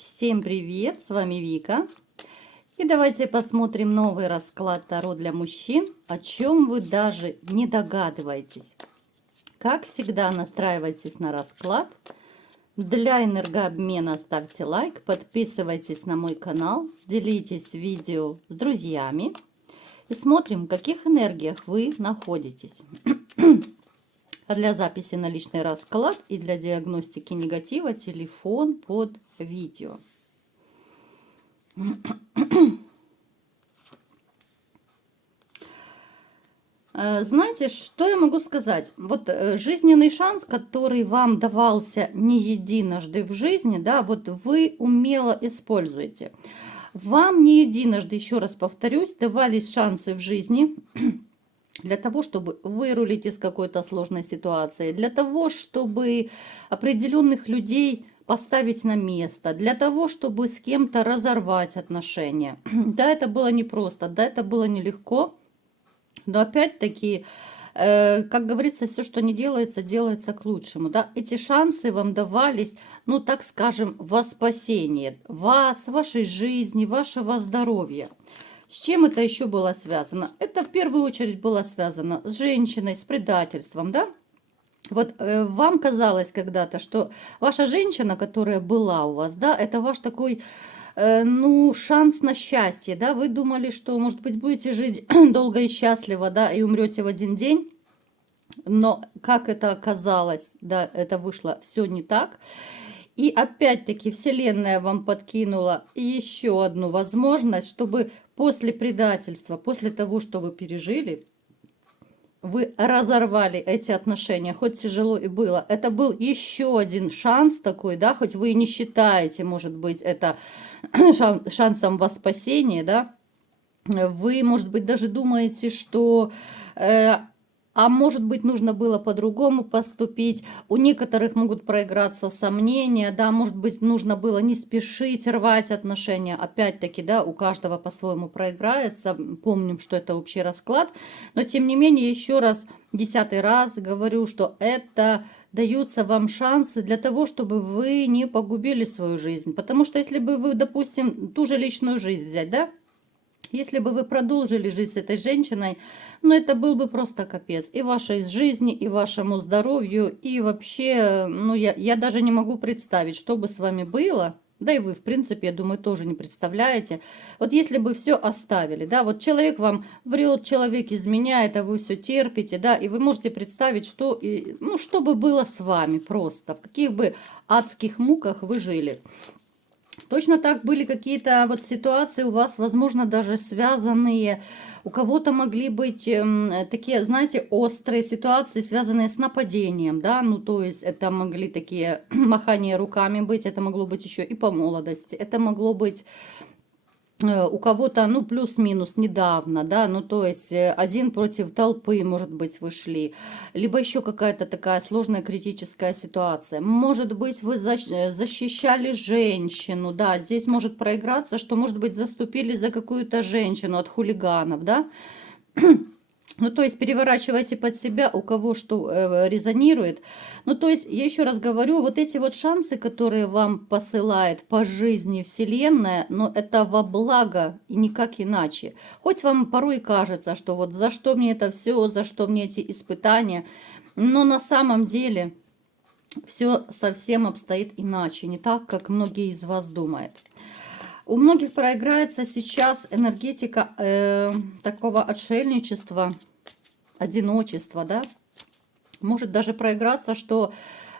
Всем привет, с вами Вика. И давайте посмотрим новый расклад Таро для мужчин, о чем вы даже не догадываетесь. Как всегда, настраивайтесь на расклад. Для энергообмена ставьте лайк, подписывайтесь на мой канал, делитесь видео с друзьями. И смотрим, в каких энергиях вы находитесь. А для записи на личный расклад и для диагностики негатива телефон под видео. Знаете, что я могу сказать? Вот жизненный шанс, который вам давался не единожды в жизни, да, вот вы умело используете. Вам не единожды, еще раз повторюсь, давались шансы в жизни для того, чтобы вырулить из какой-то сложной ситуации, для того, чтобы определенных людей поставить на место, для того, чтобы с кем-то разорвать отношения. Да, это было непросто, да, это было нелегко, но опять-таки, как говорится, все, что не делается, делается к лучшему. Да? Эти шансы вам давались, ну так скажем, во спасение вас, вашей жизни, вашего здоровья. С чем это еще было связано? Это в первую очередь было связано с женщиной, с предательством, да? Вот вам казалось когда-то, что ваша женщина, которая была у вас, да, это ваш такой, ну, шанс на счастье, да? Вы думали, что, может быть, будете жить долго и счастливо, да, и умрете в один день. Но как это оказалось, да, это вышло все не так. И опять-таки Вселенная вам подкинула еще одну возможность, чтобы после предательства, после того, что вы пережили, вы разорвали эти отношения, хоть тяжело и было. Это был еще один шанс такой, да, хоть вы и не считаете, может быть, это шансом во спасение, да. Вы, может быть, даже думаете, что а может быть, нужно было по-другому поступить. У некоторых могут проиграться сомнения, да, может быть, нужно было не спешить рвать отношения. Опять-таки, да, у каждого по-своему проиграется. Помним, что это общий расклад. Но, тем не менее, еще раз, 10-й раз говорю, что это даются вам шансы для того, чтобы вы не погубили свою жизнь. Потому что если бы вы, допустим, ту же личную жизнь взять, да, если бы вы продолжили жить с этой женщиной, ну это был бы просто капец. И вашей жизни, и вашему здоровью, и вообще, ну я даже не могу представить, что бы с вами было. Да и вы, в принципе, я думаю, тоже не представляете. Вот если бы все оставили, да, вот человек вам врет, человек изменяет, а вы все терпите, да, и вы можете представить, что, ну, что бы было с вами просто, в каких бы адских муках вы жили. Точно так были какие-то вот ситуации у вас, возможно, даже связанные, у кого-то могли быть такие, знаете, острые ситуации, связанные с нападением, да, ну то есть это могли такие махания руками быть, это могло быть еще и по молодости, это могло быть у кого-то, ну, плюс-минус недавно, да, ну, то есть один против толпы, может быть, вы шли, либо еще какая-то такая сложная критическая ситуация. Может быть, вы защищали женщину, да, здесь может проиграться, что, может быть, заступили за какую-то женщину от хулиганов, да. Ну, то есть переворачивайте под себя, у кого что резонирует. Ну, то есть, я еще раз говорю, вот эти вот шансы, которые вам посылает по жизни Вселенная, но это во благо и никак иначе. Хоть вам порой кажется, что вот за что мне это все, за что мне эти испытания, но на самом деле все совсем обстоит иначе, не так, как многие из вас думают. У многих проиграется сейчас энергетика такого отшельничества, одиночества, да. Может даже проиграться, что,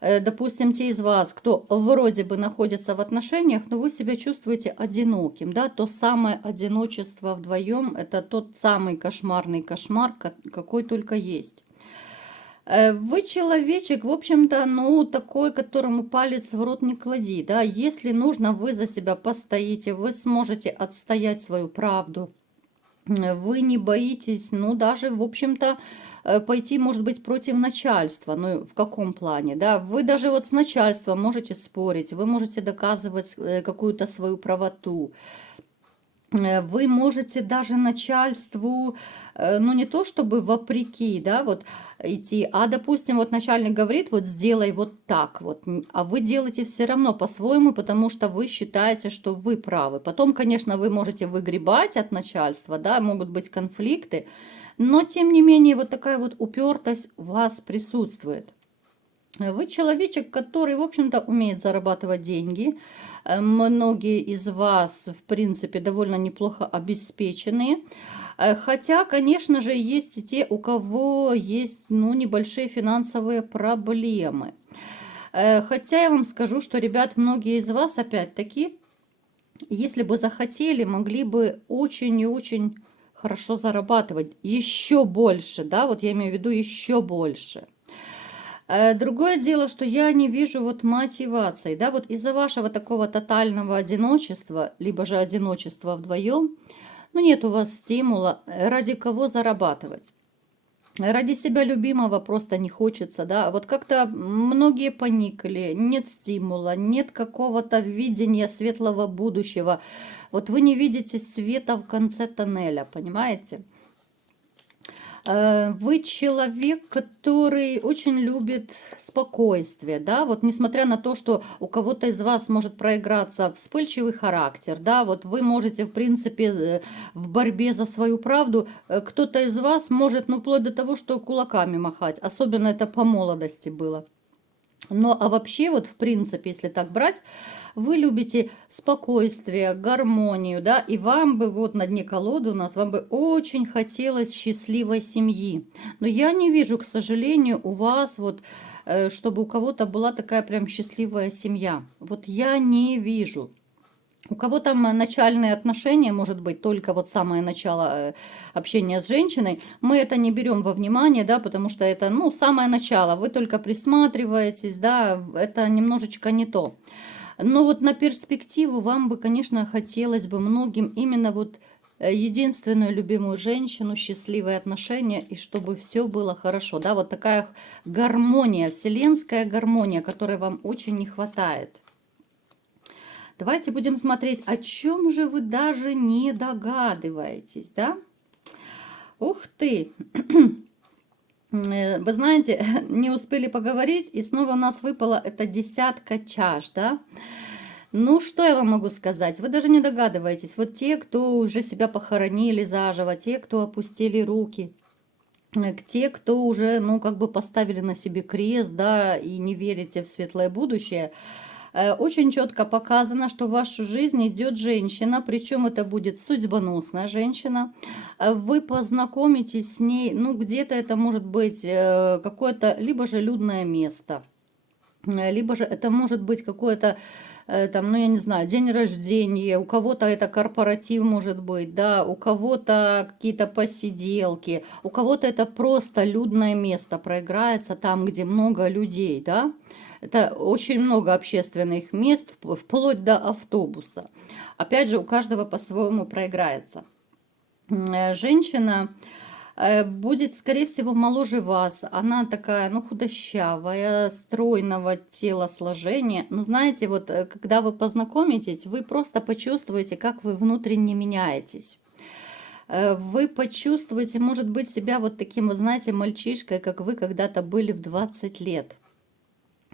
допустим, те из вас, кто вроде бы находится в отношениях, но вы себя чувствуете одиноким, да. То самое одиночество вдвоем, это тот самый кошмарный кошмар, какой только есть. Вы человечек, в общем-то, ну, такой, которому палец в рот не клади, да, если нужно, вы за себя постоите, вы сможете отстоять свою правду, вы не боитесь, ну, даже, в общем-то, пойти, может быть, против начальства, ну, в каком плане, да, вы даже вот с начальством можете спорить, вы можете доказывать какую-то свою правоту. Вы можете даже начальству, ну не то чтобы вопреки, да, вот идти, а допустим, вот начальник говорит, вот сделай вот так вот, а вы делаете все равно по-своему, потому что вы считаете, что вы правы. Потом, конечно, вы можете выгребать от начальства, да, могут быть конфликты, но тем не менее вот такая вот упертость у вас присутствует. Вы человечек, который, в общем-то, умеет зарабатывать деньги. Многие из вас, в принципе, довольно неплохо обеспечены. Хотя, конечно же, есть и те, у кого есть, ну, небольшие финансовые проблемы. Хотя я вам скажу, что, ребят, многие из вас, опять-таки, если бы захотели, могли бы очень и очень хорошо зарабатывать. Еще больше, да, вот я имею в виду еще больше. Другое дело, что я не вижу вот мотивации, да, вот из-за вашего такого тотального одиночества, либо же одиночества вдвоем, ну нет у вас стимула, ради кого зарабатывать. Ради себя любимого просто не хочется, да, вот как-то многие поникли, нет стимула, нет какого-то видения светлого будущего, вот вы не видите света в конце тоннеля, понимаете? Вы человек, который очень любит спокойствие, да, вот несмотря на то, что у кого-то из вас может проиграться вспыльчивый характер, да, вот вы можете, в принципе, в борьбе за свою правду, кто-то из вас может, ну, вплоть до того, что кулаками махать, особенно это по молодости было. Но а вообще вот в принципе, если так брать, вы любите спокойствие, гармонию, да, и вам бы вот на дне колоды у нас, вам бы очень хотелось счастливой семьи. Но я не вижу, к сожалению, у вас вот, чтобы у кого-то была такая прям счастливая семья. Вот я не вижу. У кого там начальные отношения, может быть, только вот самое начало общения с женщиной, мы это не берем во внимание, да, потому что это, ну, самое начало, вы только присматриваетесь, да, это немножечко не то. Но вот на перспективу вам бы, конечно, хотелось бы многим именно вот единственную любимую женщину, счастливые отношения, и чтобы все было хорошо, да, вот такая гармония, вселенская гармония, которой вам очень не хватает. Давайте будем смотреть, о чем же вы даже не догадываетесь, да? Ух ты! Вы знаете, не успели поговорить, и снова у нас выпала эта десятка чаш, да? Ну, что я вам могу сказать? Вы даже не догадываетесь. Вот те, кто уже себя похоронили заживо, те, кто опустили руки, те, кто уже, ну, как бы поставили на себе крест, да, и не верите в светлое будущее, очень четко показано, что в вашу жизнь идет женщина, причем это будет судьбоносная женщина. Вы познакомитесь с ней, ну где-то это может быть какое-то либо же людное место, либо же это может быть какое-то там, ну я не знаю, день рождения, у кого-то это корпоратив может быть, да, у кого-то какие-то посиделки, у кого-то это просто людное место проиграется там, где много людей, да. Это очень много общественных мест, вплоть до автобуса. Опять же, у каждого по-своему проиграется. Женщина будет, скорее всего, моложе вас. Она такая, ну, худощавая, стройного телосложения. Но знаете, вот когда вы познакомитесь, вы просто почувствуете, как вы внутренне меняетесь. Вы почувствуете, может быть, себя вот таким, вот знаете, мальчишкой, как вы когда-то были в 20 лет.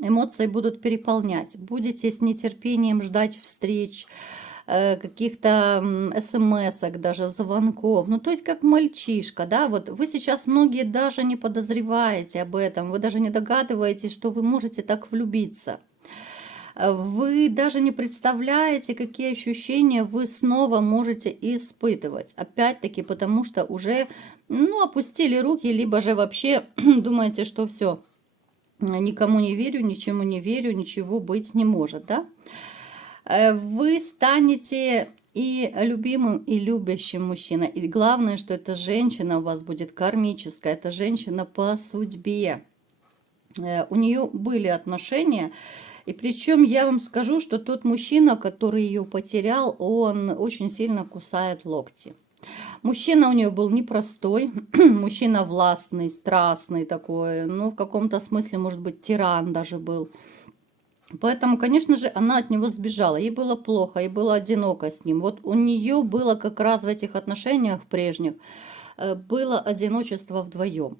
Эмоции будут переполнять. Будете с нетерпением ждать встреч, каких-то смс-ок, даже звонков. Ну, то есть как мальчишка, да, вот вы сейчас многие даже не подозреваете об этом, вы даже не догадываетесь, что вы можете так влюбиться. Вы даже не представляете, какие ощущения вы снова можете испытывать. Опять-таки, потому что уже, ну, опустили руки, либо же вообще думаете, что все, никому не верю, ничему не верю, ничего быть не может, да? Вы станете и любимым, и любящим мужчиной. И главное, что эта женщина у вас будет кармическая, это женщина по судьбе. У нее были отношения, и причем я вам скажу, что тот мужчина, который ее потерял, он очень сильно кусает локти. Мужчина у нее был непростой, мужчина властный, страстный такой, ну, в каком-то смысле, может быть, тиран даже был. Поэтому, конечно же, она от него сбежала. Ей было плохо, ей было одиноко с ним. Вот у нее было как раз в этих отношениях прежних, было одиночество вдвоем.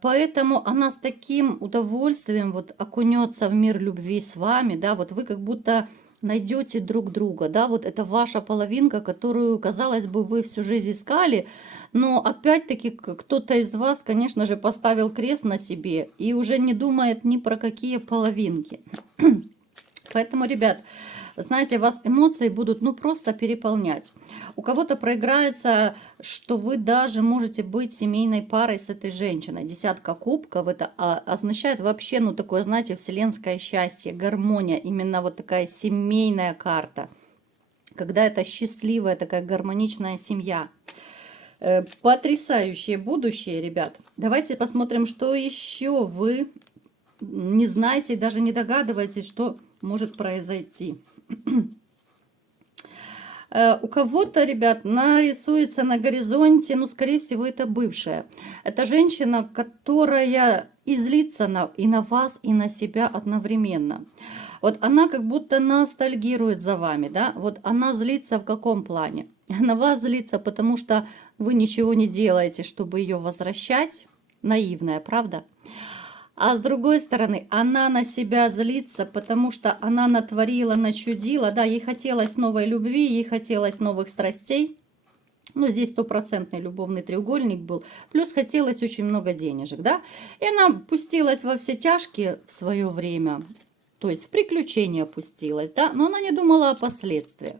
Поэтому она с таким удовольствием вот окунется в мир любви с вами, да, вот вы как будто найдете друг друга, да, вот это ваша половинка, которую, казалось бы, вы всю жизнь искали, но опять-таки кто-то из вас, конечно же, поставил крест на себе и уже не думает ни про какие половинки. Поэтому, ребят, знаете, вас эмоции будут, ну, просто переполнять. У кого-то проиграется, что вы даже можете быть семейной парой с этой женщиной. Десятка кубков, это означает вообще, ну, такое, знаете, вселенское счастье, гармония, именно вот такая семейная карта. Когда это счастливая такая гармоничная семья. Потрясающее будущее, ребят. Давайте посмотрим, что еще вы не знаете и даже не догадываетесь, что может произойти. У кого-то, ребят, нарисуется на горизонте, ну, скорее всего, это бывшая. Это женщина, которая и злится и на вас, и на себя одновременно. Вот она как будто ностальгирует за вами, да? Вот она злится в каком плане? На вас злится, потому что вы ничего не делаете, чтобы ее возвращать. Наивная, правда? А с другой стороны, она на себя злится, потому что она натворила, начудила. Да, ей хотелось новой любви, ей хотелось новых страстей. Ну, здесь стопроцентный любовный треугольник был. Плюс хотелось очень много денежек, да. И она пустилась во все тяжкие в свое время. То есть в приключения пустилась, да. Но она не думала о последствиях.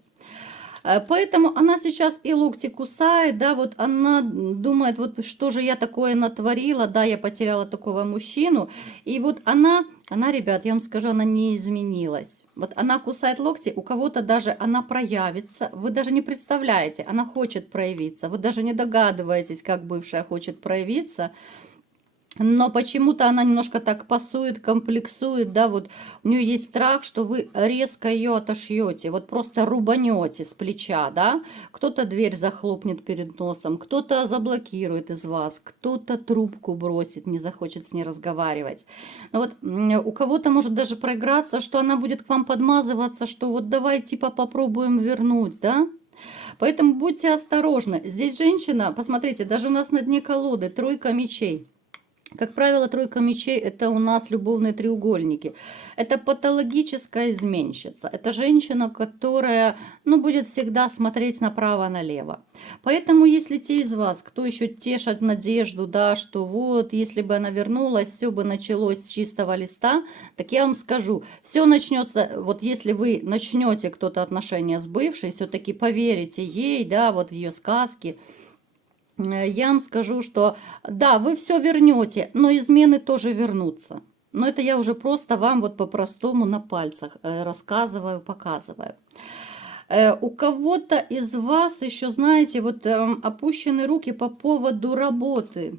Поэтому она сейчас и локти кусает, да, вот она думает, вот что же я такое натворила, да, я потеряла такого мужчину. И вот она, ребят, я вам скажу, она не изменилась. Вот она кусает локти, у кого-то даже она проявится, вы даже не представляете, она хочет проявиться, вы даже не догадываетесь, как бывшая хочет проявиться. Но почему-то она немножко так пасует, комплексует, да, вот у нее есть страх, что вы резко ее отошьете, вот просто рубанете с плеча, да, кто-то дверь захлопнет перед носом, кто-то заблокирует из вас, кто-то трубку бросит, не захочет с ней разговаривать. Но вот у кого-то может даже проиграться, что она будет к вам подмазываться, что вот давай типа попробуем вернуть, да. Поэтому будьте осторожны. Здесь женщина, посмотрите, даже у нас на дне колоды тройка мечей. Как правило, тройка мечей – это у нас любовные треугольники. Это патологическая изменщица. Это женщина, которая, ну, будет всегда смотреть направо-налево. Поэтому, если те из вас, кто еще тешат надежду, да, что вот, если бы она вернулась, все бы началось с чистого листа, так я вам скажу, все начнется, вот если вы начнете кто-то отношения с бывшей, все-таки поверите ей, да, вот в ее сказки, я вам скажу, что да, вы все вернете, но измены тоже вернутся. Но это я уже просто вам вот по-простому на пальцах рассказываю, показываю. У кого-то из вас еще, знаете, вот опущены руки по поводу работы.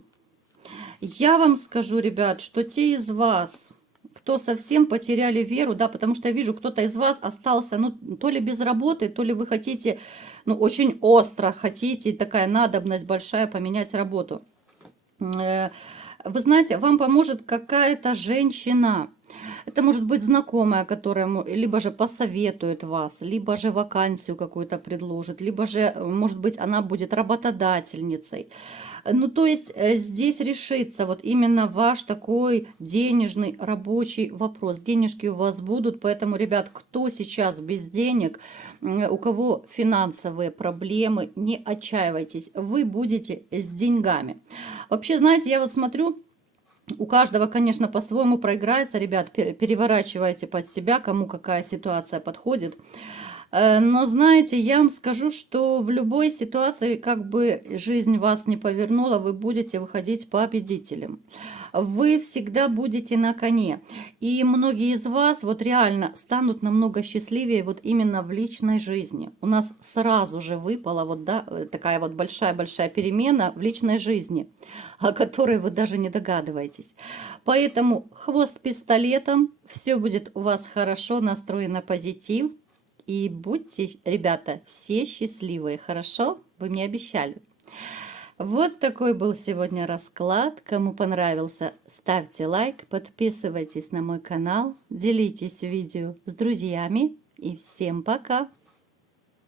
Я вам скажу, ребят, что те из вас, кто совсем потеряли веру, да, потому что я вижу, кто-то из вас остался, ну, то ли без работы, то ли вы хотите, ну, очень остро хотите, такая надобность большая поменять работу. Вы знаете, вам поможет какая-то женщина. Это может быть знакомая, которая либо же посоветует вас, либо же вакансию какую-то предложит, либо же, может быть, она будет работодательницей. Ну, то есть здесь решится вот именно ваш такой денежный рабочий вопрос. Денежки у вас будут, поэтому, ребят, кто сейчас без денег, у кого финансовые проблемы, не отчаивайтесь, вы будете с деньгами. Вообще, знаете, я вот смотрю, у каждого, конечно, по-своему проиграется, ребят, переворачивайте под себя, кому какая ситуация подходит. Но знаете, я вам скажу, что в любой ситуации, как бы жизнь вас не повернула, вы будете выходить победителем. Вы всегда будете на коне. И многие из вас вот реально станут намного счастливее вот именно в личной жизни. У нас сразу же выпала вот, да, такая вот большая-большая перемена в личной жизни, о которой вы даже не догадываетесь. Поэтому хвост пистолетом, все будет у вас хорошо, настроен на позитив. И будьте, ребята, все счастливые, хорошо? Вы мне обещали. Вот такой был сегодня расклад. Кому понравился, ставьте лайк, подписывайтесь на мой канал, делитесь видео с друзьями и всем пока!